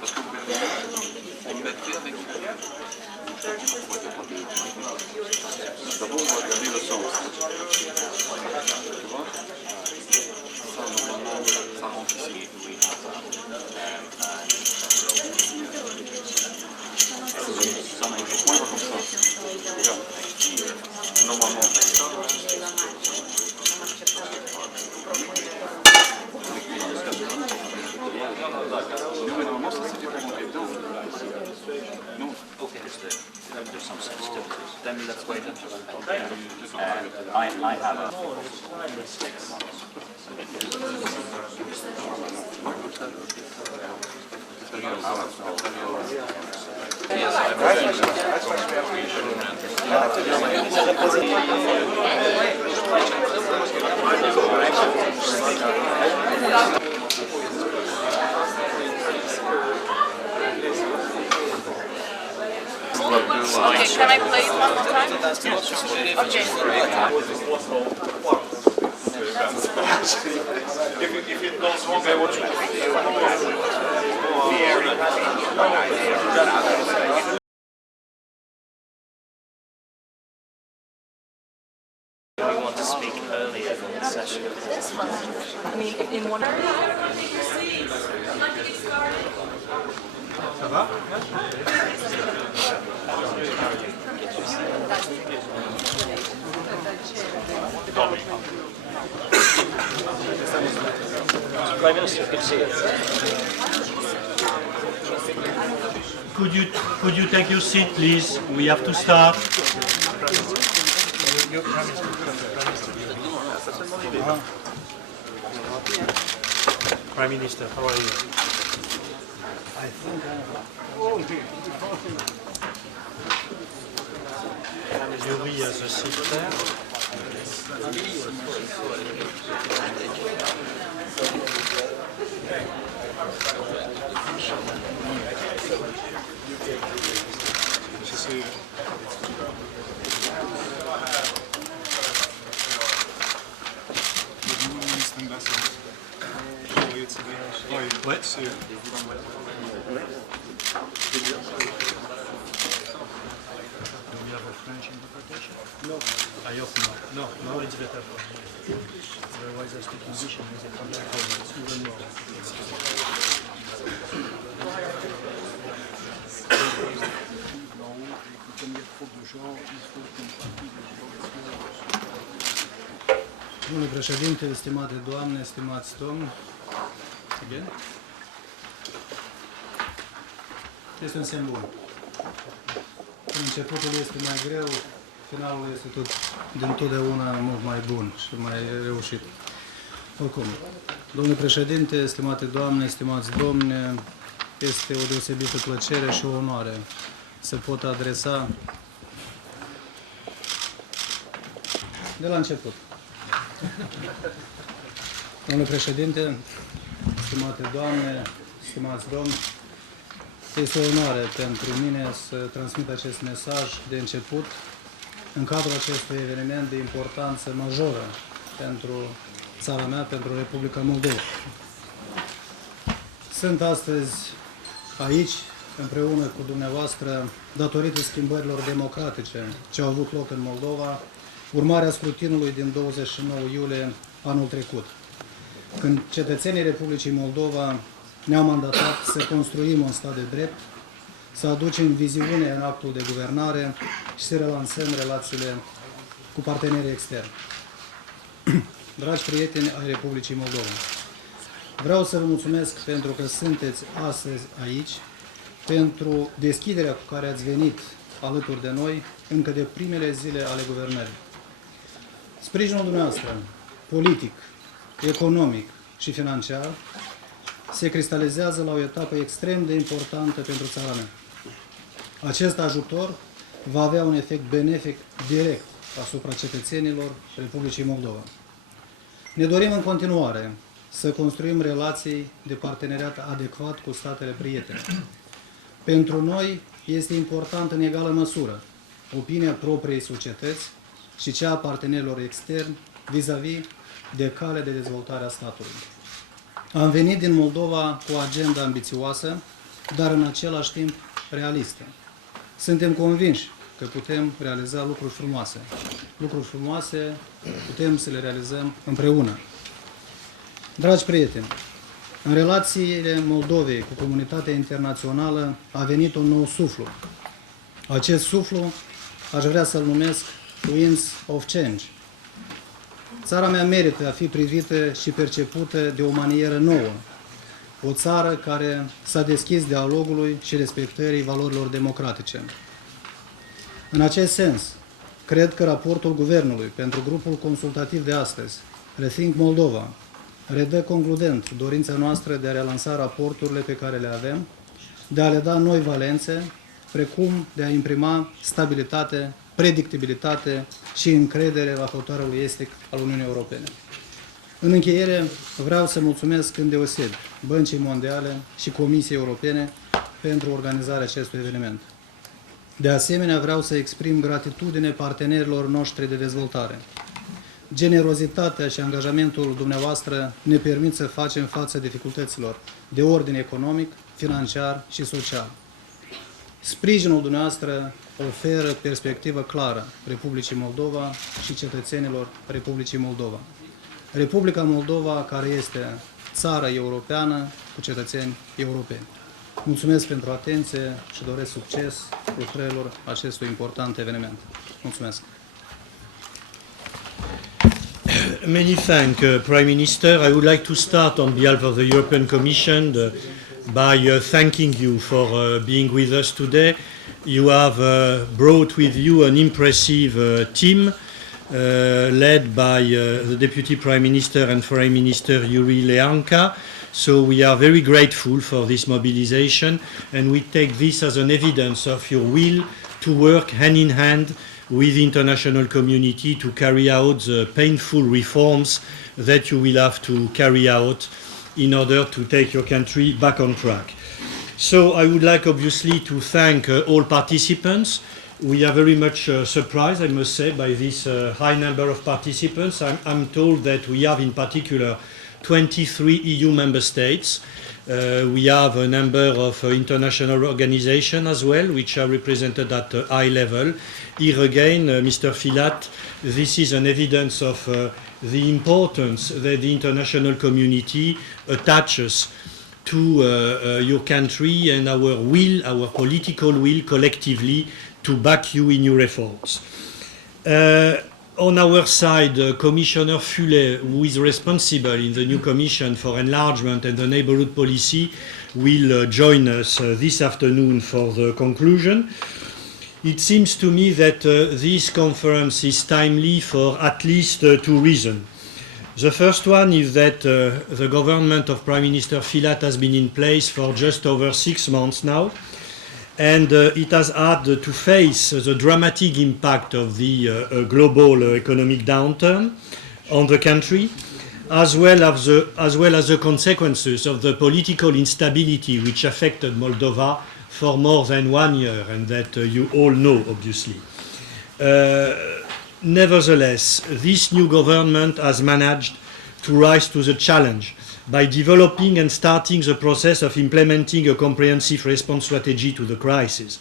Parce que vous me mettrez avec... D'abord, on va regarder le sens. Tu vois? Ça, normalement, ça rentre ici. Ça marche au point comme ça. Regarde. Normalement. Normalement, ça c'est du remonté dedans. Non. Okay, there's some sensitivities. Then let's wait until I have a... Okay, can I play it one more time? Okay. If it goes wrong, I watch We want to speak earlier in the session. That's fine. I mean, in one... Ça va? Prime Minister, good to see you. Could you take your seat, please? We have to start. Prime Minister, how are you? I think Yuri has a seat there. Ouais. Do we have a French interpretation? No. I hope not. No, it's better for me. Otherwise I speak English and it's a problem for me. It's even more. Domnule președinte, stimate doamne, stimați domni, este un semn bun. Începutul este mai greu, finalul este tot dintotdeauna mult mai bun și mai reușit. Oricum, domnule președinte, stimate doamne, stimați domne, este o deosebită plăcere și o onoare să pot adresa de la început. Domnule președinte, stimate doamne, stimați domni, este o onoare pentru mine să transmit acest mesaj de început în cadrul acestui eveniment de importanță majoră pentru țara mea, pentru Republica Moldova. Sunt astăzi aici, împreună cu dumneavoastră, datorită schimbărilor democratice ce au avut loc în Moldova, urmarea scrutinului din 29 iulie anul trecut, când cetățenii Republicii Moldova ne-au mandatat să construim un stat de drept, să aducem viziune în actul de guvernare și să relansăm relațiile cu partenerii externi. Dragi prieteni ai Republicii Moldova, vreau să vă mulțumesc pentru că sunteți astăzi aici, pentru deschiderea cu care ați venit alături de noi încă de primele zile ale guvernării. Sprijinul dumneavoastră, politic, economic și financiar, se cristalizează la o etapă extrem de importantă pentru țara mea. Acest ajutor va avea un efect benefic direct asupra cetățenilor Republicii Moldova. Ne dorim în continuare să construim relații de parteneriat adecvat cu statele prietene. Pentru noi este important în egală măsură opinia propriei societăți și cea a partenerilor externi vis-a-vis de calea de dezvoltare a statului. Am venit din Moldova cu o agendă ambițioasă, dar în același timp realistă. Suntem convinși că putem realiza lucruri frumoase. Lucruri frumoase putem să le realizăm împreună. Dragi prieteni, în relațiile Moldovei cu comunitatea internațională a venit un nou suflu. Acest suflu aș vrea să-l numesc Winds of Change. Țara mea merită a fi privită și percepută de o manieră nouă. O țară care s-a deschis dialogului și respectării valorilor democratice. În acest sens, cred că raportul Guvernului pentru grupul consultativ de astăzi, Rethink Moldova, redă concludent dorința noastră de a relansa raporturile pe care le avem, de a le da noi valențe, precum de a imprima stabilitate, predictibilitate și încredere la hotarul estic al Uniunii Europene. În încheiere, vreau să mulțumesc îndeosebi Băncii Mondiale și Comisiei Europene pentru organizarea acestui eveniment. De asemenea, vreau să exprim gratitudine partenerilor noștri de dezvoltare. Generozitatea și angajamentul dumneavoastră ne permit să facem față dificultăților de ordin economic, financiar și social. Sprijinul dumneavoastră oferă perspectivă clară Republicii Moldova și cetățenilor Republicii Moldova. Republica Moldova, care este țară europeană cu cetățeni europeni. Mulțumesc pentru atenție și doresc succes lucrărilor acestui important eveniment. Mulțumesc! Many thanks, Prime Minister. I would like to start on behalf of the European Commission by thanking you for being with us today. You have brought with you an impressive team led by the Deputy Prime Minister and Foreign Minister Yuri Leanka. So we are very grateful for this mobilization, and we take this as an evidence of your will to work hand in hand with the international community to carry out the painful reforms that you will have to carry out in order to take your country back on track. So I would like obviously to thank all participants. We are very much surprised, I must say, by this high number of participants. I'm told that we have in particular 23 EU member states. We have a number of international organizations as well, which are represented at a high level. Here again, Mr. Filat, this is an evidence of the importance that the international community attaches to your country and our will, our political will collectively to back you in your efforts. On our side, Commissioner Füle, who is responsible in the new Commission for Enlargement and the Neighbourhood Policy, will join us this afternoon for the conclusion. It seems to me that this conference is timely for at least two reasons. The first one is that the government of Prime Minister Filat has been in place for just over 6 months now, and it has had to face the dramatic impact of the global economic downturn on the country, as well as the consequences of the political instability which affected Moldova for more than 1 year, and that you all know, obviously. Nevertheless, this new government has managed to rise to the challenge by developing and starting the process of implementing a comprehensive response strategy to the crisis.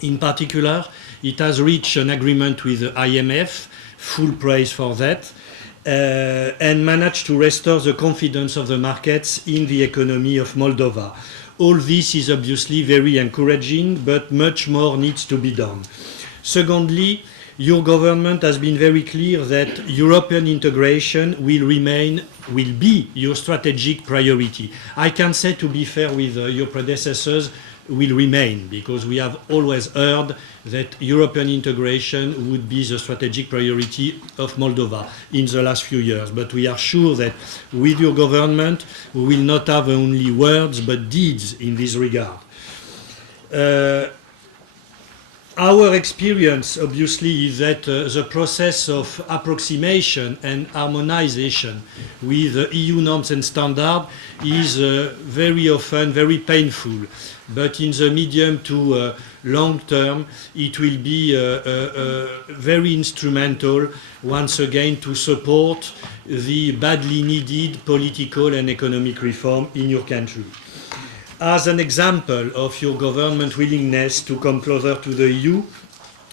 In particular, it has reached an agreement with the IMF, full praise for that, and managed to restore the confidence of the markets in the economy of Moldova. All this is obviously very encouraging, but much more needs to be done. Secondly, your government has been very clear that European integration will be your strategic priority. I can say, to be fair with your predecessors, will remain, because we have always heard that European integration would be the strategic priority of Moldova in the last few years. But we are sure that with your government, we will not have only words but deeds in this regard. Our experience, obviously, is that the process of approximation and harmonization with EU norms and standards is very often very painful. But in the medium to long term, it will be very instrumental, once again, to support the badly needed political and economic reform in your country. As an example of your government willingness to come closer to the EU,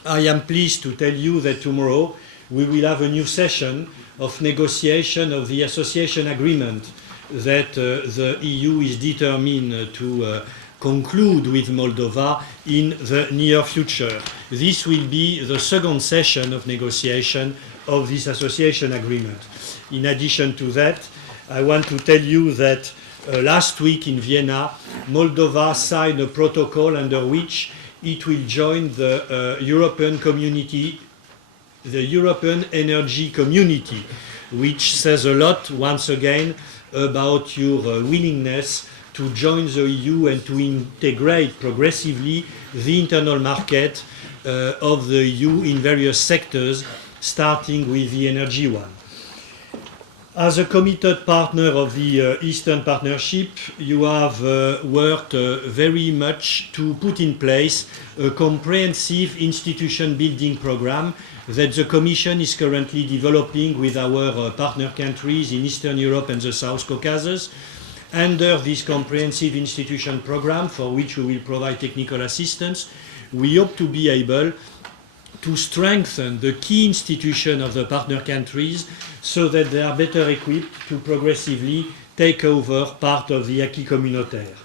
I am pleased to tell you that tomorrow we will have a new session of negotiation of the association agreement that the EU is determined to conclude with Moldova in the near future. This will be the second session of negotiation of this association agreement. In addition to that, I want to tell you that last week in Vienna, Moldova signed a protocol under which it will join the European community, the European Energy Community, which says a lot, once again, about your willingness to join the EU and to integrate progressively the internal market of the EU in various sectors, starting with the energy one. As a committed partner of the Eastern Partnership, you have worked very much to put in place a comprehensive institution building program that the Commission is currently developing with our partner countries in Eastern Europe and the South Caucasus. Under this comprehensive institution program, for which we will provide technical assistance, we hope to be able to strengthen the key institutions of the partner countries so that they are better equipped to progressively take over part of the acquis communautaire.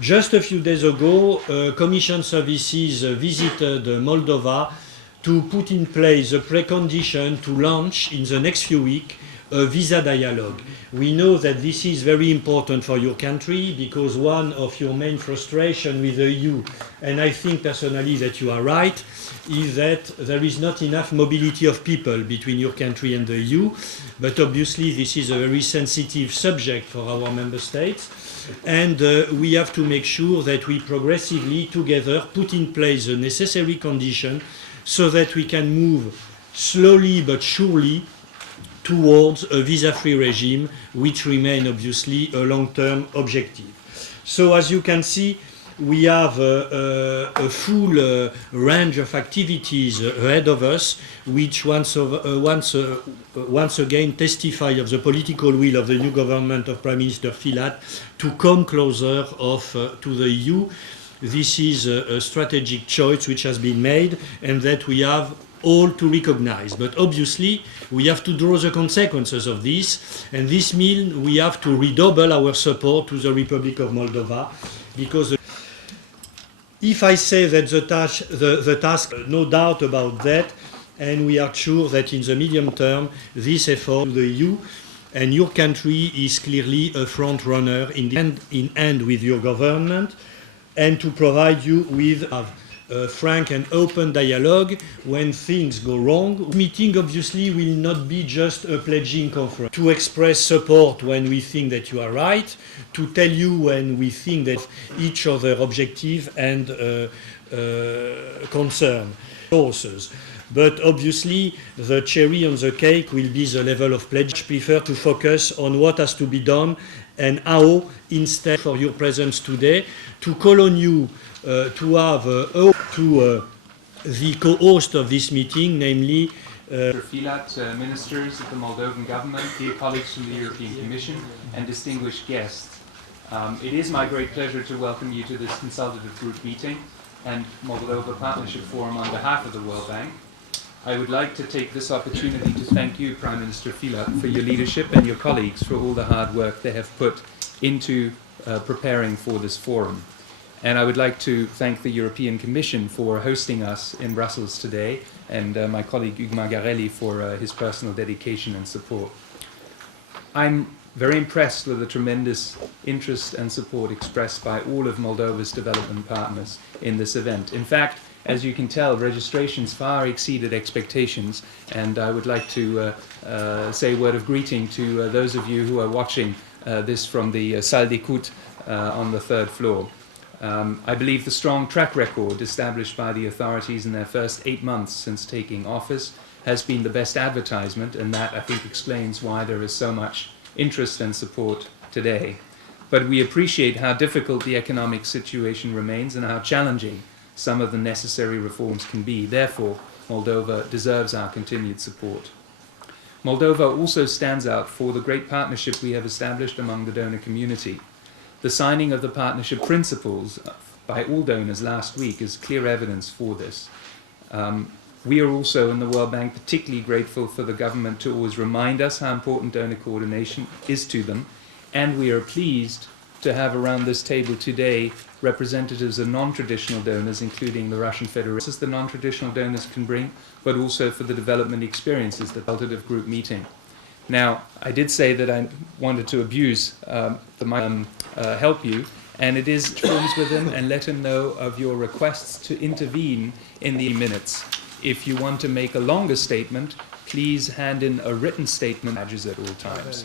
Just a few days ago, Commission services visited Moldova to put in place a precondition to launch in the next few weeks a visa dialogue. We know that this is very important for your country because one of your main frustrations with the EU, and I think personally that you are right, is that there is not enough mobility of people between your country and the EU. But obviously this is a very sensitive subject for our member states. And we have to make sure that we progressively together put in place the necessary conditions so that we can move slowly but surely towards a visa-free regime, which remains obviously a long-term objective. So as you can see, we have a full range of activities ahead of us, which once again testify of the political will of the new government of Prime Minister Filat to come closer to the EU. This is a strategic choice which has been made and that we have all to recognize. But obviously, we have to draw the consequences of this, and this means we have to redouble our support to the Republic of Moldova, because if I say that the task, no doubt about that, and we are sure that in the medium term, this effort to the EU and your country is clearly a front runner in hand with your government, and to provide you with a frank and open dialogue when things go wrong. Meeting obviously will not be just a pledging conference. To express support when we think that you are right, to tell you when we think that each other objective and concern sources. But obviously the cherry on the cake will be the level of pledge. I prefer to focus on what has to be done and how, instead for your presence today, to call on you to have the co-host of this meeting, namely Filat, ministers of the Moldovan government, dear colleagues from the European Commission, and distinguished guests. It is my great pleasure to welcome you to this consultative group meeting and Moldova Partnership Forum on behalf of the World Bank. I would like to take this opportunity to thank you, Prime Minister Filat, for your leadership and your colleagues for all the hard work they have put into preparing for this forum. And I would like to thank the European Commission for hosting us in Brussels today, and my colleague Hugues Margarelli for his personal dedication and support. I'm very impressed with the tremendous interest and support expressed by all of Moldova's development partners in this event. In fact, as you can tell, registrations far exceeded expectations, and I would like to say a word of greeting to those of you who are watching this from the Salle d'écoute on the third floor. I believe the strong track record established by the authorities in their first 8 months since taking office has been the best advertisement, and that, I think, explains why there is so much interest and support today. But we appreciate how difficult the economic situation remains and how challenging some of the necessary reforms can be. Therefore, Moldova deserves our continued support. Moldova also stands out for the great partnership we have established among the donor community. The signing of the partnership principles by all donors last week is clear evidence for this. We are also in the World Bank particularly grateful for the government to always remind us how important donor coordination is to them, and we are pleased to have around this table today representatives of non-traditional donors, including the Russian Federation, the non-traditional donors can bring, but also for the development experiences, the consultative group meeting. Now, I did say that I wanted to abuse help you, and it is forms with him and let him know of your requests to intervene in the minutes. If you want to make a longer statement, please hand in a written statement badges at all times.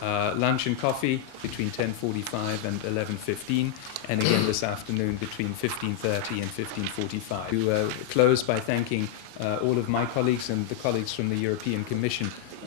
Lunch and coffee between 10:45 and 11:15, and again this afternoon between 15:30 and 15:45. To close by thanking all of my colleagues and the colleagues from the European Commission